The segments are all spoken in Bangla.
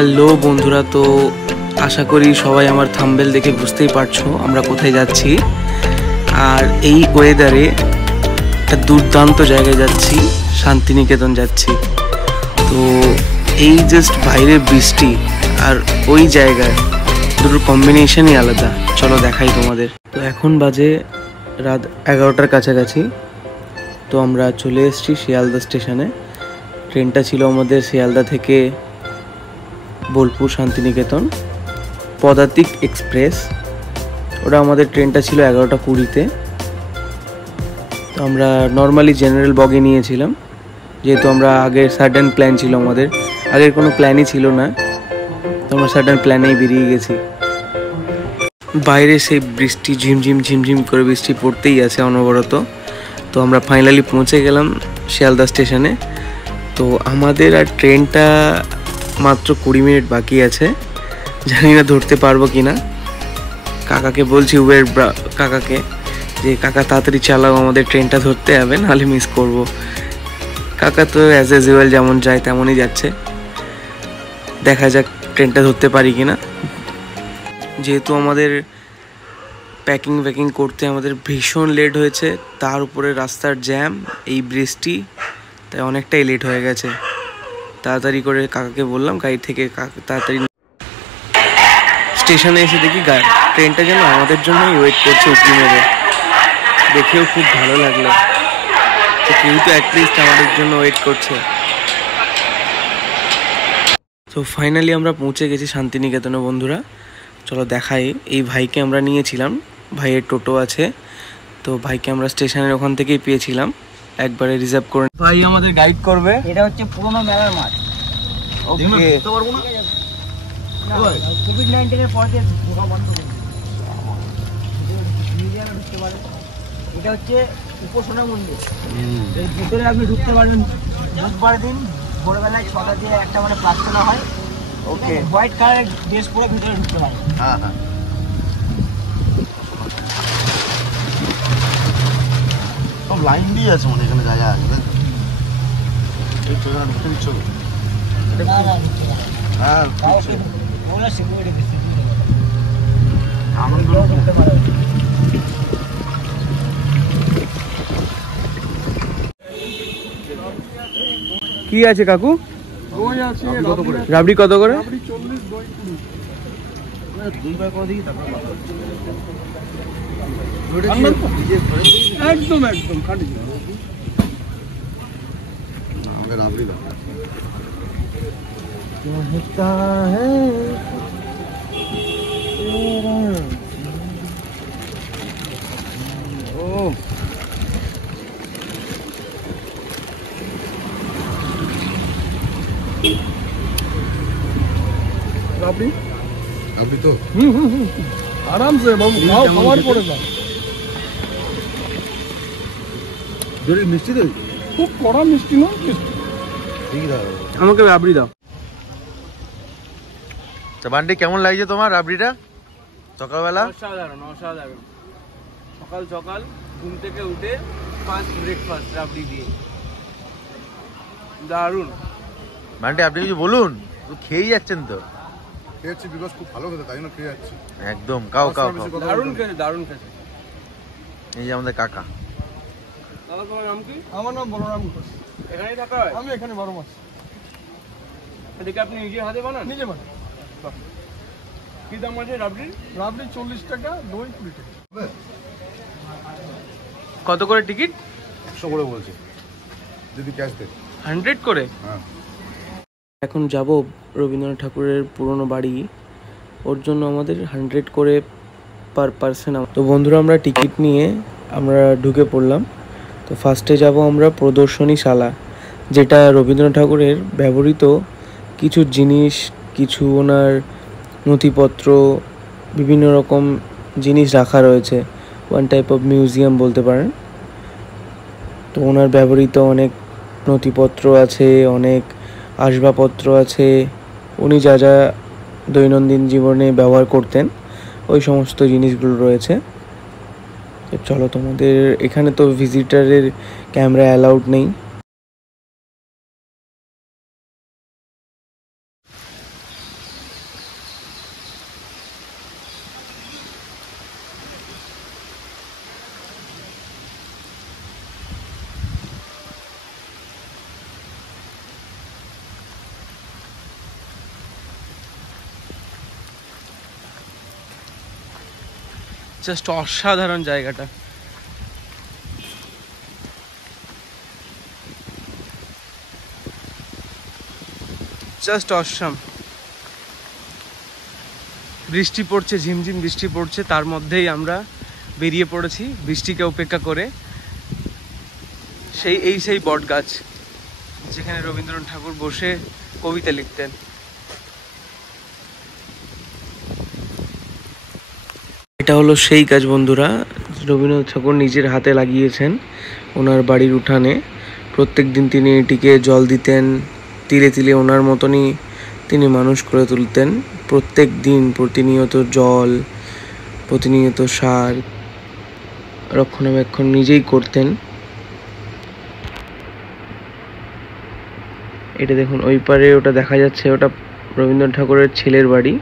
হ্যালো বন্ধুরা, তো আশা করি সবাই আমার থাম্বনেল দেখে বুঝতেই পারছো আমরা কোথায় যাচ্ছি। আর এই ওয়েদারে একটা দুর্দান্ত জায়গায় যাচ্ছি, শান্তিনিকেতন যাচ্ছি। তো এই জাস্ট বাইরে বৃষ্টি আর ওই জায়গায় দুটোর কম্বিনেশনই আলাদা। চলো দেখাই তোমাদের। তো এখন বাজে রাত 11টার কাছাকাছি। তো আমরা চলে এসেছি শিয়ালদা স্টেশনে। ট্রেনটা ছিল আমাদের শিয়ালদা থেকে বোলপুর শান্তিনিকেতন পদাতিক এক্সপ্রেস। ওটা আমাদের ট্রেনটা ছিল 11টা 20-তে। তো আমরা নর্মালি জেনারেল বগি নিয়েছিলাম, যেহেতু আমরা আগের সাডেন প্ল্যান ছিল, আমাদের আগের কোনো প্ল্যানই ছিল না। তো আমরা সাডেন প্ল্যানেই বেরিয়ে গেছি। বাইরে সেই বৃষ্টি ঝিমঝিম করে বৃষ্টি পড়তেই আছে অনবরত। তো আমরা ফাইনালি পৌঁছে গেলাম শিয়ালদা স্টেশনে। তো আমাদের আর ট্রেনটা মাত্র 20 মিনিট বাকি আছে। জানি না ধরতে পারবো কি না। কাকাকে বলছি, উবের কাকাকে, যে কাকা তাড়াতাড়ি চালাও, আমাদের ট্রেনটা ধরতে হবে, নাহলে মিস করব। কাকা তো অ্যাজ ইউজুয়াল যেমন যায় তেমনই যাচ্ছে। দেখা যাক ট্রেনটা ধরতে পারি কি না। যেহেতু আমাদের প্যাকিং করতে আমাদের ভীষণ লেট হয়েছে, তার উপরে রাস্তার জ্যাম, এই বৃষ্টি, তাই অনেকটাই লেট হয়ে গেছে। তাড়াতাড়ি করে কাকাকে বললাম গাড়ি থেকে তাড়াতাড়ি। স্টেশনে এসে দেখি ট্রেনটা যেন আমাদের জন্যই ওয়েট করছে উঁকি মেরে। দেখেও খুব ভালো লাগলো যে কেউ তো অ্যাটলিস্ট আমাদের জন্য ওয়েট করছে। তো ফাইনালি আমরা পৌঁছে গেছি শান্তিনিকেতনে বন্ধুরা। চলো দেখাই। এই ভাইকে আমরা নিয়েছিলাম, ভাইয়ের টোটো আছে। তো ভাইকে আমরা স্টেশনের ওখান থেকেই পেয়েছিলাম, একবারে রিজার্ভ করে। ভাই আমাদের গাইড করবে। এটা হচ্ছে পুরোনো মেলার মাঠ। ওকে, বুঝতে পারবো না। কোভিড-19 এর পর থেকে ঢোকা বন্ধ করে মিউজিয়ামে ঢুকতে পারেন। এটা হচ্ছে উপাসনা মন্দির। এর ভিতরে আপনি ঢুকতে পারবেন বুধবার দিন ভোরবেলায় 6টা দিয়ে একটা মানে প্রার্থনা হয়। ওকে, হোয়াইট কালারের ড্রেস পরে ভিতরে ঢুকতে পারেন। হ্যাঁ হ্যাঁ, সব লাইন দিয়ে আছে মানে এখানে জায়গা আছে। এই তো এখানে ঢুকতে দিচ্ছ? হ্যাঁ, ওরা সিকিউরিটি দিচ্ছে। আনন্দ ঢুকতে পারেন। কি আছে কাকু? দই আছে, কত করে? রাবড়ি কত করে? রাবড়ি 40, দই 20। দুই বার করে দেখি তারপর একদম খাঁটি। আমাকে রাবড়ি দাও। রাবড়ি তো आराम से बाबू खाओ, खाবার পড়ে না। যদি মিষ্টি দেই, খুব কড়া মিষ্টি না, ঠিক আছে। আমাকে রাবড়ি দাও। তো বান্টি, কেমন লাগছে তোমার রাবড়িটা সকালবেলা? অসাধারণ। সকাল সকাল ঘুম থেকে উঠে ফার্স্ট ব্রেকফাস্ট রাবড়ি দিয়ে, দারুণ। বান্টি, আপনি কিছু বলুন, খেয়েই যাচ্ছেন তো? খেয়েছি, বিকজ খুব ভালো খেতে, তাই না খেয়ে যাচ্ছি। একদম খাও। দারুণ খেতে। এই যে আমাদের কাকা। দাদা, তোমার নাম কি? আমার নাম বলরাম ঘোষ। এখানেই থাকা হয়? আমি এখানে 12 মাস। এদিকে আপনি নিজে হাতে বানান? নিজে বানাই। কি দাম আছে রাবড়ির? রাবড়ি 40 টাকা, দই 20 টাকা। কত করে টিকিট? 100 করে বলছে যদি ক্যাশ দেয়। 100 করে? হ্যাঁ। এখন যাব রবীন্দ্রনাথ ঠাকুরের পুরনো বাড়ি, ওর জন্য আমাদের 100 করে পার পার্সন। তো বন্ধুরা, আমরা টিকিট নিয়ে আমরা ঢুকে পড়লাম। তো ফার্স্টে যাব আমরা প্রদর্শনীশালা, যেটা রবীন্দ্রনাথ ঠাকুরের ব্যবহৃত কিছু জিনিস, কিছু ওনার নথিপত্র, বিভিন্ন রকম জিনিস রাখা রয়েছে। ওয়ান টাইপ অফ মিউজিয়াম বলতে পারেন। তো ওনার ব্যবহৃত অনেক নথিপত্র আছে, অনেক আসবাবপত্র আছে, উনি যা যা দৈনন্দিন জীবনে ব্যবহার করতেন ওই সমস্ত জিনিসগুলো রয়েছে। চলো, তোমাদের এখানে তো ভিজিটারের ক্যামেরা অ্যালাউড নেই। জাস্ট অসাধারণ জায়গাটা। Just awesome. বৃষ্টি পড়ছে, ঝিমঝিম বৃষ্টি পড়ছে, তার মধ্যেই আমরা বেরিয়ে পড়েছি বৃষ্টিকে উপেক্ষা করে সেই বট গাছ যেখানে রবীন্দ্রনাথ ঠাকুর বসে কবিতা লিখতেন। এটা হলো সেই গাছ বন্ধুরা, রবীন্দ্রনাথ ঠাকুর নিজের হাতে লাগিয়েছেন ওনার বাড়ির উঠানে। প্রত্যেক দিন তিনি এটিকে জল দিতেন, তিলে তিলে ওনার মতনই তিনি মানুষ করে তুলতেন। প্রত্যেক দিন প্রতিনিয়ত জল, প্রতিনিয়ত সার, রক্ষণাবেক্ষণ নিজেই করতেন। এটা দেখুন ওই পারে ওটা দেখা যাচ্ছে, ওটা রবীন্দ্রনাথ ঠাকুরের ছেলের বাড়ি।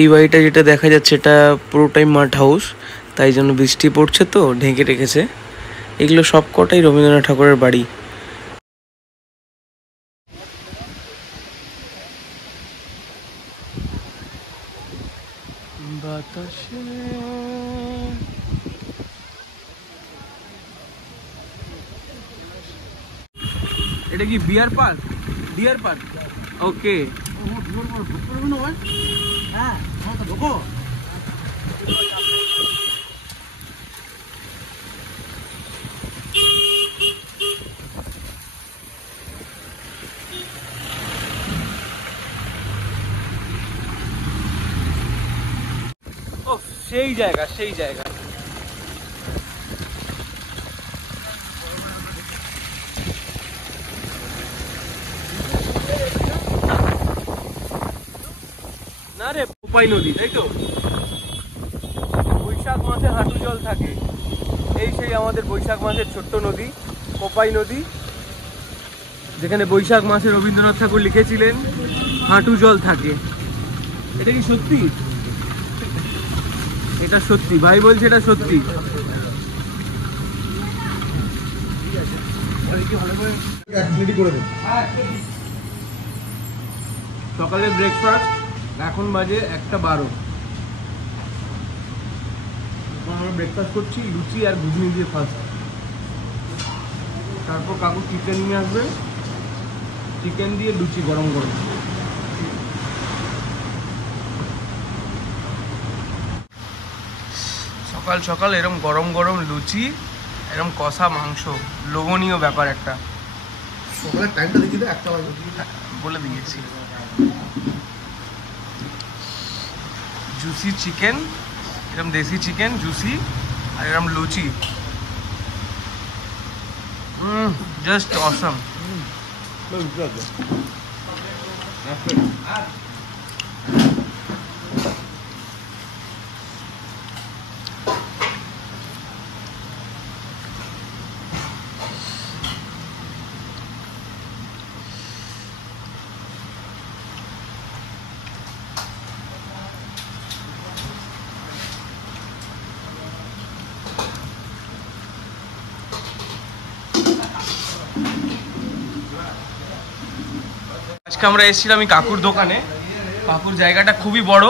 এই বাড়িটা যেটা দেখা যাচ্ছে এটা পুরোটাই মাঠ হাউস, তাই জন্য বৃষ্টি পড়ছে তো ঢেকে রেখেছে। এগুলো সবকটাই রবীন্দ্রনাথ ঠাকুরের বাড়ি। এটা কি বিয়ার পার্ক? ডিয়ার পার্ক, ওকে। হ্যাঁ ঢোকো। ও সেই জায়গা, সেই জায়গা। না রে, কোপাই নদী, তাই তো? বৈশাখ মাসে হাঁটু জল থাকে, এই সেই আমাদের বৈশাখ মাসের ছোট্ট নদী কোপাই নদী, যেখানে বৈশাখ মাসে রবীন্দ্রনাথ ঠাকুর লিখেছিলেন হাঁটু জল থাকে। এটা কি সত্যি? এটা সত্যি, ভাই বলছে এটা সত্যি। সকালে ব্রেকফাস্ট, এখন বাজে 1:12। আমরা ব্রেকফাস্ট করছি লুচি আর ঘুগনি দিয়ে ফার্স্ট, তারপর কাকু চিকেন নিয়ে আসবে, চিকেন দিয়ে লুচি গরম গরম। সকাল সকাল এরম গরম গরম লুচি, এরম কষা মাংস, লোভনীয় ব্যাপার একটা। সকালের টাইমটা দেখি তো, 1টা বাজে। বলে দিয়েছি। জুসি চিকেন, এরম দেশি চিকেন জুসি, আর এরম লুচি, জাস্ট অসাম। আজকে আমরা এসেছিলাম এই কাকুর দোকানে। কাকুর জায়গাটা খুবই বড়।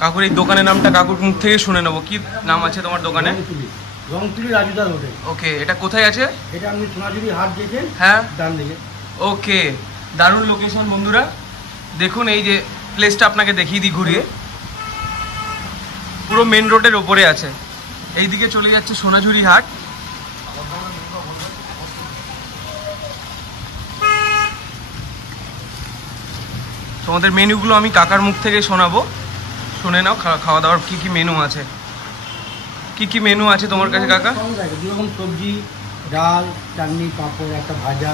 কাকুর এই দোকানের নামটা কাকুর মুখ থেকে শুনে নেবো। কি নাম আছে তোমার দোকানে? রংপুরি রাজুদার হোটেল। ওকে, এটা কোথায় আছে? এটা আপনি সোনাঝুরি হাট দেখেন, হ্যাঁ ডান দিকে। ওকে, দারুণ লোকেশন বন্ধুরা। দেখুন এই যে প্লেসটা আপনাকে দেখিয়ে দিই ঘুরিয়ে, পুরো মেন রোডের ওপরে আছে। এইদিকে চলে যাচ্ছে সোনাঝুরি হাট। তোমাদের মেনুগুলো আমি কাকার মুখ থেকে শোনাবো, শুনে নাও। খাওয়া দাওয়ার কি কি মেনু আছে, কি কি মেনু আছে তোমার কাছে কাকা? যেরকম সবজি, ডাল, চাটনি, পাঁপড়, একটা ভাজা।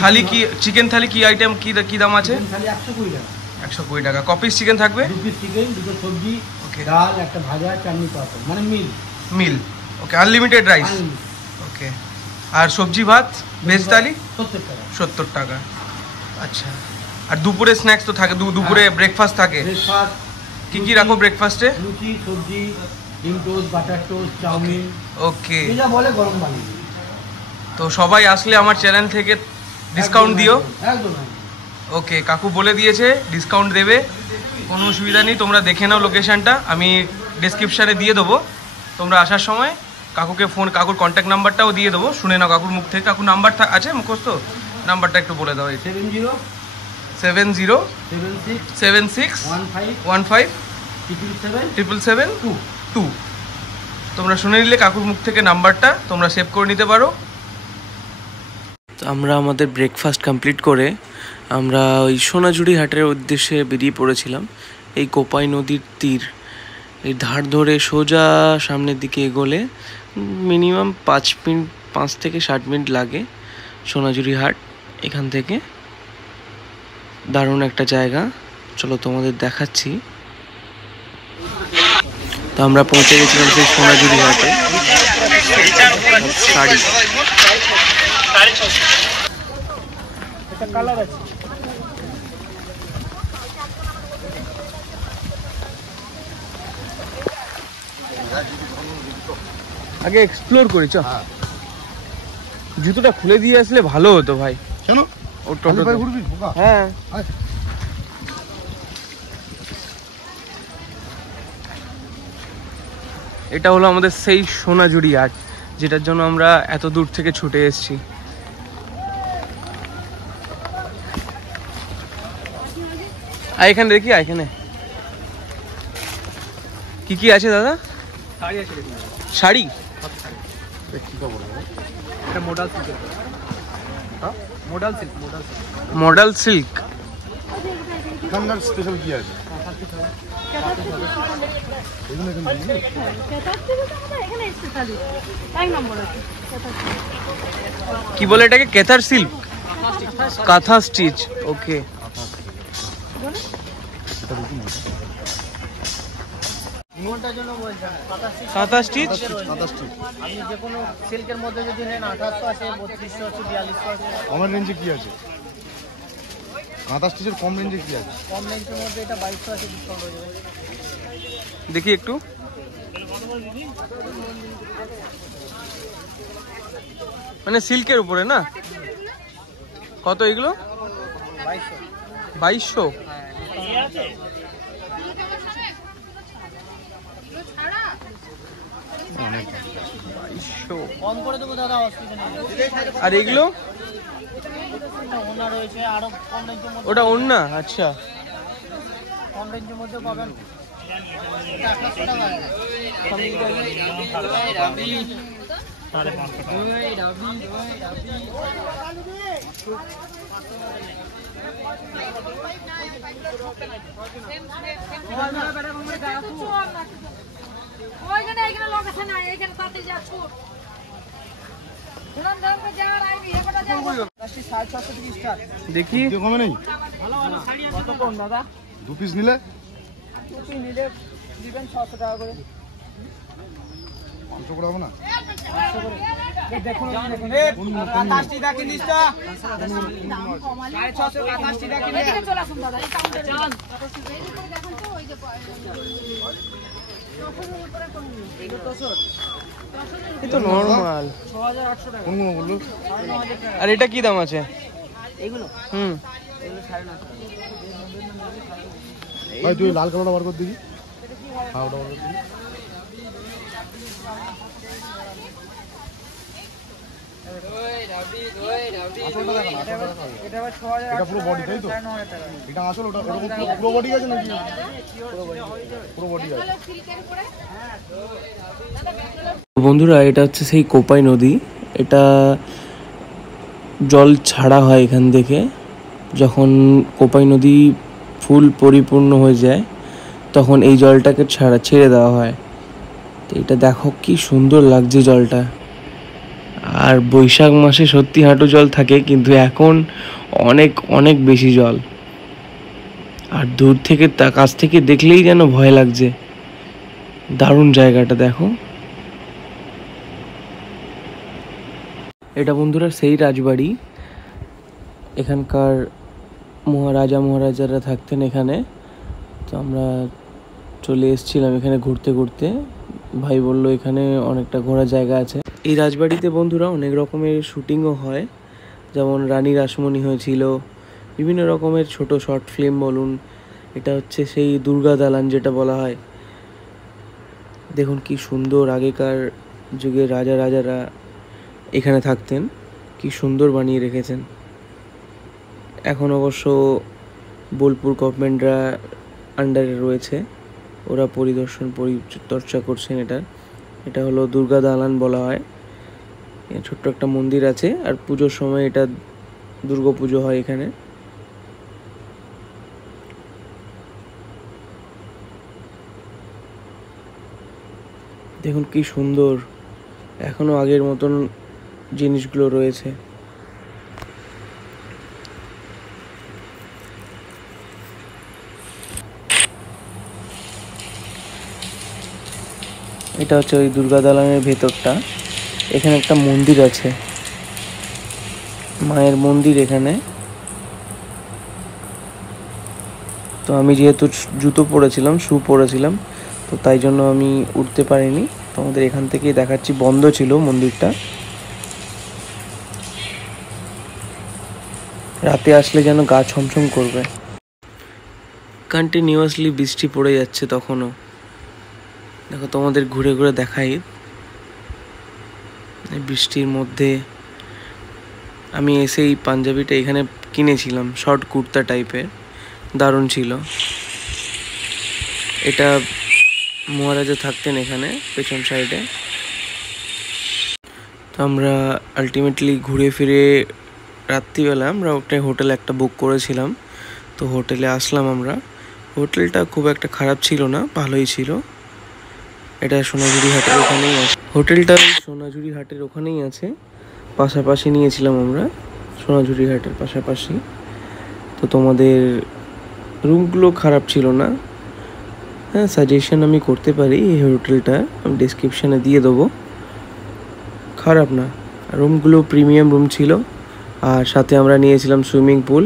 থালি কি, চিকেন থালি কি আইটেম, কি দাম আছে? থালি 120 টাকা। 120 টাকা। কপিস চিকেন থাকবে? 2 পিস চিকেন, 2টো সবজি, ওকে, ডাল, একটা ভাজা, চাটনি, পাঁপড়, মানে মিল। মিল, ওকে। আনলিমিটেড রাইস, ওকে। আর সবজি ভাত ভেজ থালি 70 টাকা। 70 টাকা, আচ্ছা। আর দুপুরে স্ন্যাক্স তো থাকে, দুপুরে ব্রেকফাস্ট থাকে। ব্রেকফাস্ট কি কি রাখো ব্রেকফাস্টে? লুচি, সবজি, ডিম টোস্ট, বাটার টোস্ট, চাউমিন, ওকে। যেটা বলে গরম বানিয়ে। তো সবাই আসলে আমার চ্যানেল থেকে ডিসকাউন্ট দিও। একদম। ওকে, কাকু বলে দিয়েছে ডিসকাউন্ট দেবে, কোনো অসুবিধা নেই। তোমরা দেখে নাও লোকেশনটা, আমি ডেসক্রিপশানে দিয়ে দেবো, তোমরা আসার সময় কাকুকে ফোন, কাকুর কন্ট্যাক্ট নাম্বারটাও দিয়ে দেবো, শুনে নাও কাকুর মুখ থেকে। কাকুর নাম্বার আছে মুখস্থ? নাম্বারটা একটু বলে দাও। 707615777722। তোমরা শুনে নিলে কাকুর মুখ থেকে নাম্বারটা, তোমরা সেভ করে নিতে পারো। তো আমরা আমাদের ব্রেকফাস্ট কমপ্লিট করে আমরা ওই সোনাঝুরি হাটের উদ্দেশ্যে বেরিয়ে পড়েছিলাম। এই কোপাই নদীর তীর, এই ধার ধরে সোজা সামনের দিকে এগোলে মিনিমাম 5 থেকে 60 মিনিট লাগে সোনাঝুরি হাট। এখান থেকে দারুণ একটা জায়গা, চলো তোমাদের দেখাচ্ছি। তো আমরা পৌঁছে গেছিলাম সেই সোনাঝুরি হাটে। শাড়ি কালার আছে। আগে এক্সপ্লোর করি, চ। জুতোটা খুলে দিয়ে আসলে ভালো হতো ভাই। কেন? ও টোটো ঘুরবি? হ্যাঁ, এটা হলো আমাদের সেই সোনাঝুরি হাট, যেটার জন্য আমরা এত দূর থেকে ছুটে এসেছি। আর এখানে দেখি, এখানে কি কি আছে দাদা? শাড়ি আছে দেখুন। শাড়ি? কি খবর? এটা মডাল সিল্ক। হ্যাঁ, মডাল সিল্ক। Model silk. এখানকার স্পেশাল কি আছে? কি বলে এটাকে? কেথার সিল্ক, কাঁথা স্টিচ। ওকে, জন্য বলছেন কাঁথা স্টিচ। আপনি যে কোনো সিল্কের মধ্যে যদি নেন 2800 আছে, 3200 আছে, 4200 আছে। কমের রেঞ্জে কি আছে? কাঁথা স্টিচের কম রেঞ্জে কি আছে? কম রেঞ্জের মধ্যে এটা 2200 আছে, ডিসকাউন্ট হয়ে যাবে। দেখি একটু। মানে সিল্কের উপরে না? কত এগুলো? 2200। কম করে দেবো দাদা, অসুবিধা নেই। আর এগুলো? ওনা রয়েছে আরো কম রেঞ্জের মধ্যে। ওটা ওন্না? আচ্ছা, কম রেঞ্জের মধ্যে পাবেন। এটা 2800 টাকা। দেখি। কমে নেই? কত কম দাদা? 2 পিস নিলে? নিলে দিবেন 600 টাকা করে। 500 করে হবে না? দেখুন এই তো নরমাল। 6800 টাকা। কোনগুলো বললো? আর এটা কি দাম আছে? এগুলো হুম, এগুলো 950 ভাই তুই লাল কালোটা বার কর দেখি। হ্যাঁ, ওটা বার কর দেখি। এটা পুরো বডি তাই তো? এটা আসল? ওটা পুরো বডি আছে নাকি? পুরো বডি আছে। বন্ধুরা এটা হচ্ছে সেই কোপাই নদী। এটা জল ছাড়া হয় এখান থেকে। যখন কোপাই নদী ফুল পরিপূর্ণ হয়ে যায় তখন এই জলটাকে ছেড়ে দেওয়া হয়। তো এটা দেখো কি সুন্দর লাগছে জলটা। আর বৈশাখ মাসে সত্যি হাঁটু জল থাকে, কিন্তু এখন অনেক অনেক বেশি জল। আর দূর থেকে কাছ থেকে দেখলেই যেন ভয় লাগছে। দারুণ জায়গাটা দেখো। এটা বন্ধুরা সেই রাজবাড়ি, এখানকার মহারাজারা থাকতেন এখানে। তো আমরা চলে এসেছিলাম এখানে ঘুরতে ঘুরতে। ভাই বললো এখানে অনেকটা ঘোরার জায়গা আছে। এই রাজবাড়িতে বন্ধুরা অনেক রকমের শুটিংও হয়, যেমন রানী রাসমণি হয়েছিল, বিভিন্ন রকমের ছোট শর্ট ফিল্ম বলুন। এটা হচ্ছে সেই দুর্গা দালান যেটা বলা হয়, দেখুন কি সুন্দর, আগেকার যুগে রাজারা এখানে থাকতেন, কি সুন্দর বানিয়ে রেখেছেন। এখন অবশ্য বোলপুর গভর্নমেন্টরা আন্ডারে রয়েছে, ওরা পরিচর্যা করছেন। এটা হলো দুর্গা দালান বলা হয়। ছোট্ট একটা মন্দির আছে, আর পুজোর সময় এটা দুর্গা পুজো হয় এখানে। দেখুন কি সুন্দর, এখনো আগের মতন জিনিসগুলো রয়েছে। এটা হচ্ছে ওই দুর্গা দালানের ভেতরটা। এখানে একটা মন্দির আছে, মায়ের মন্দির এখানে। তো আমি যেহেতু জুতো পরেছিলাম, শু পরেছিলাম, তো তাই জন্য আমি উঠতে পারিনি। তো আমাদের এখান থেকেই দেখাচ্ছি, বন্ধ ছিল মন্দিরটা। রাতে আসলে যেন গা ছমছম করবে। কন্টিনিউয়াসলি বৃষ্টি পড়ে যাচ্ছে তখনও। দেখো তোমাদের ঘুরে ঘুরে দেখাই। বৃষ্টির মধ্যে আমি এসে এই পাঞ্জাবিটা এখানে কিনেছিলাম, শর্ট কুর্তা টাইপের, দারুণ ছিল। এটা মহারাজা থাকতেন এখানে পেছন সাইডে। তো আমরা আলটিমেটলি ঘুরে ফিরে রাত্রিবেলা আমরা ওটা হোটেল একটা বুক করেছিলাম, তো হোটেলে আসলাম আমরা। হোটেলটা খুব একটা খারাপ ছিল না, ভালোই ছিল। এটা সোনাঝুরি হাটের ওখানেই আছে, হোটেলটা সোনাঝুরি হাটের ওখানেই আছে, পাশাপাশি নিয়েছিলাম আমরা, সোনাঝুরি হাটের পাশাপাশি। তো তোমাদের রুমগুলো খারাপ ছিল না। হ্যাঁ, সাজেশন আমি করতে পারি, এই হোটেলটা আমি ডেসক্রিপশানে দিয়ে দেবো। খারাপ না, রুমগুলো প্রিমিয়াম রুম ছিল। আর সাথে আমরা নিয়েছিলাম সুইমিং পুল,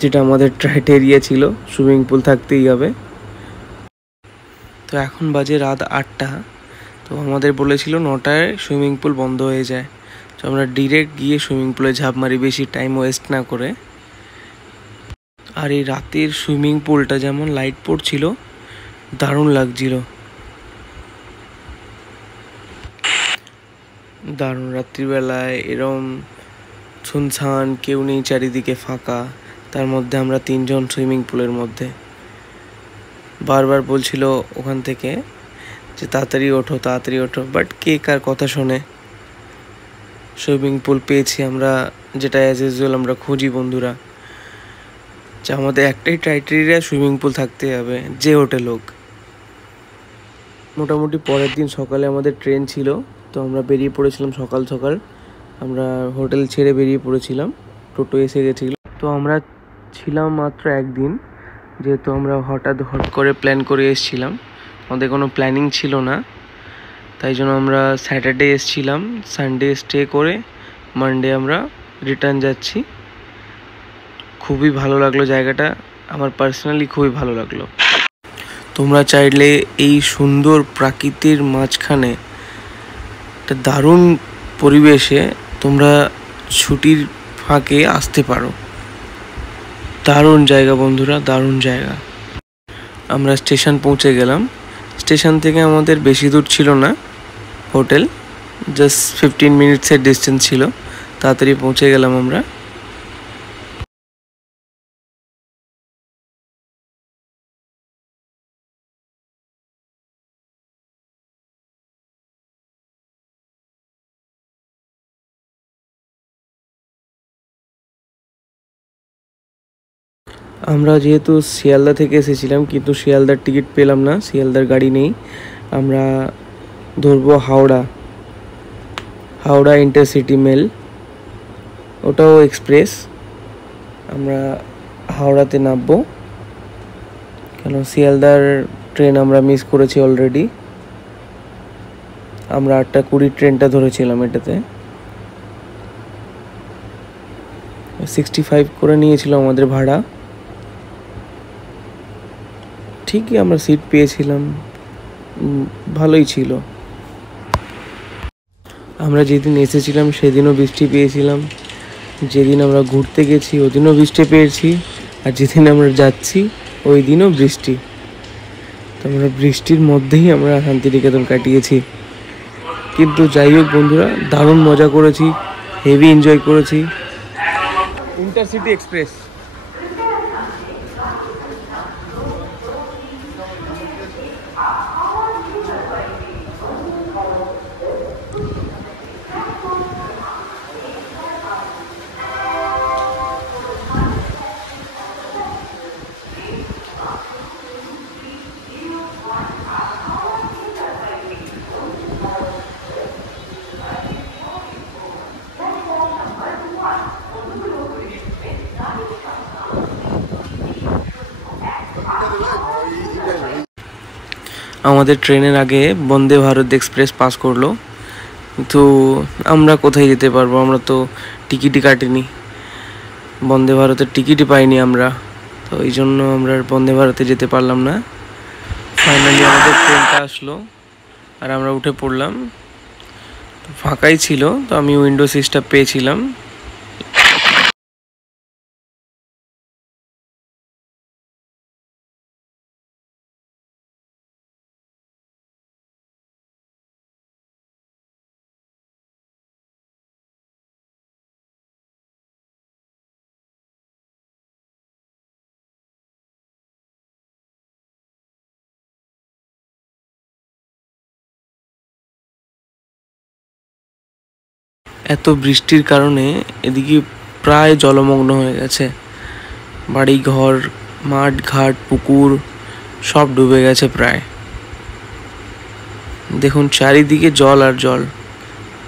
যেটা আমাদের ক্রাইটেরিয়া ছিল, সুইমিং পুল থাকতেই হবে। তো এখন বাজে রাত 8টা। তো আমাদের বলেছিল 9টায় সুইমিং পুল বন্ধ হয়ে যায়। তো আমরা ডিরেক্ট গিয়ে সুইমিং পুলে ঝাঁপ মারি, বেশি টাইম ওয়েস্ট না করে। আর এই রাতের সুইমিং পুলটা যেমন লাইট পড়ছিল, দারুণ লাগছিল, দারুণ। রাত্রিবেলায় এরম শুনশান, কেউ নেই, চারিদিকে ফাঁকা, তার মধ্যে আমরা 3 জন সুইমিং পুলের মধ্যে। বারবার বলছিল ওখান থেকে যে তাড়াতাড়ি ওঠো, তাড়াতাড়ি ওঠো, বাট কে কার কথা শোনে। সুইমিং পুল পেয়েছি আমরা, যেটা অ্যাজ ইউজুয়াল আমরা খুঁজি বন্ধুরা, যে আমাদের একটাই ক্রাইটেরিয়া, সুইমিং পুল থাকতে হবে, যে হোটেল হোক। মোটামুটি পরের দিন সকালে আমাদের ট্রেন ছিল, তো আমরা বেরিয়ে পড়েছিলাম সকাল সকাল। আমরা হোটেল ছেড়ে বেরিয়ে পড়েছিলাম, টোটো এসে গেছিলো। তো আমরা ছিলাম মাত্র একদিন, যেহেতু আমরা হট করে প্ল্যান করে এসেছিলাম, আমাদের কোনো প্ল্যানিং ছিল না। তাই জন্য আমরা স্যাটারডে এসেছিলাম, সানডে স্টে করে মানডে আমরা রিটার্ন যাচ্ছি। খুবই ভালো লাগলো জায়গাটা, আমার পার্সোনালি খুবই ভালো লাগলো। তোমরা চাইলে এই সুন্দর প্রাকৃতির মাঝখানে একটা দারুণ পরিবেশে তোমরা ছুটির ফাঁকে আসতে পারো। দারুণ জায়গা বন্ধুরা, দারুণ জায়গা। আমরা স্টেশন পৌঁছে গেলাম। স্টেশন থেকে আমাদের বেশি দূর ছিল না হোটেল, জাস্ট 15 মিনিটসের ডিস্টেন্স ছিল। তাড়াতাড়ি পৌঁছে গেলাম আমরা। আমরা যেহেতু শিয়ালদা থেকে এসেছিলাম, কিন্তু শিয়ালদার টিকিট পেলাম না, শিয়ালদার গাড়ি নেই। আমরা ধরবো হাওড়া ইন্টারসিটি মেল, ওটাও এক্সপ্রেস। আমরা হাওড়াতে নামবো, কেন শিয়ালদার ট্রেন আমরা মিস করেছি অলরেডি। আমরা 8:20 ট্রেনটা ধরেছিলাম, এটাতে 65 করে নিয়েছিল আমাদের ভাড়া। ঠিকই আমরা সিট পেয়েছিলাম, ভালোই ছিল। আমরা যেদিন এসেছিলাম সেদিনও বৃষ্টি পেয়েছিলাম, যেদিন আমরা ঘুরতে গেছি ওদিনও বৃষ্টি পেয়েছি, আর যেদিন আমরা যাচ্ছি ওই দিনও বৃষ্টি। তো আমরা বৃষ্টির মধ্যেই আমরা শান্তিনিকেতন কাটিয়েছি, কিন্তু যাই হোক বন্ধুরা, দারুণ মজা করেছি, হেভি এনজয় করেছি। ইন্টারসিটি এক্সপ্রেস আমাদের ট্রেনের আগে বন্দে ভারত এক্সপ্রেস পাস করলো, কিন্তু আমরা কোথায় যেতে পারবো, আমরা তো টিকিটই কাটিনি, বন্দে ভারতের টিকিটই পাইনি আমরা, তো এই জন্য আমরা বন্দে ভারতে যেতে পারলাম না। ফাইনালি আমাদের ট্রেনটা আসলো আর আমরা উঠে পড়লাম, ফাঁকাই ছিল, তো আমি উইন্ডো সিটটা পেয়েছিলাম। এত বৃষ্টির কারণে এদিকে প্রায় জলমগ্ন হয়ে গেছে, বাড়ি ঘর, মাঠ ঘাট, পুকুর সব ডুবে গেছে প্রায়। দেখুন চারিদিকে জল আর জল,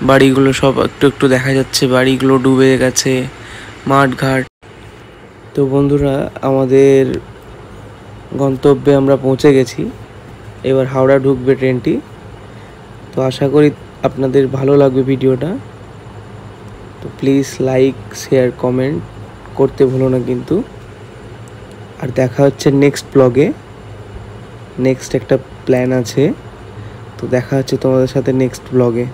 বাড়িগুলো সব একটু একটু দেখা যাচ্ছে, বাড়িগুলো ডুবে গেছে, মাঠ ঘাট। তো বন্ধুরা, আমাদের গন্তব্যে আমরা পৌঁছে গেছি, এবার হাওড়া ঢুকবে ট্রেনটি। তো আশা করি আপনাদের ভালো লাগবে ভিডিওটা, তো প্লিজ লাইক শেয়ার কমেন্ট করতে ভুলো না কিন্তু। আর দেখা হচ্ছে নেক্সট ব্লগে, নেক্সট একটা প্ল্যান আছে, তো দেখা হচ্ছে তোমাদের সাথে নেক্সট ব্লগে।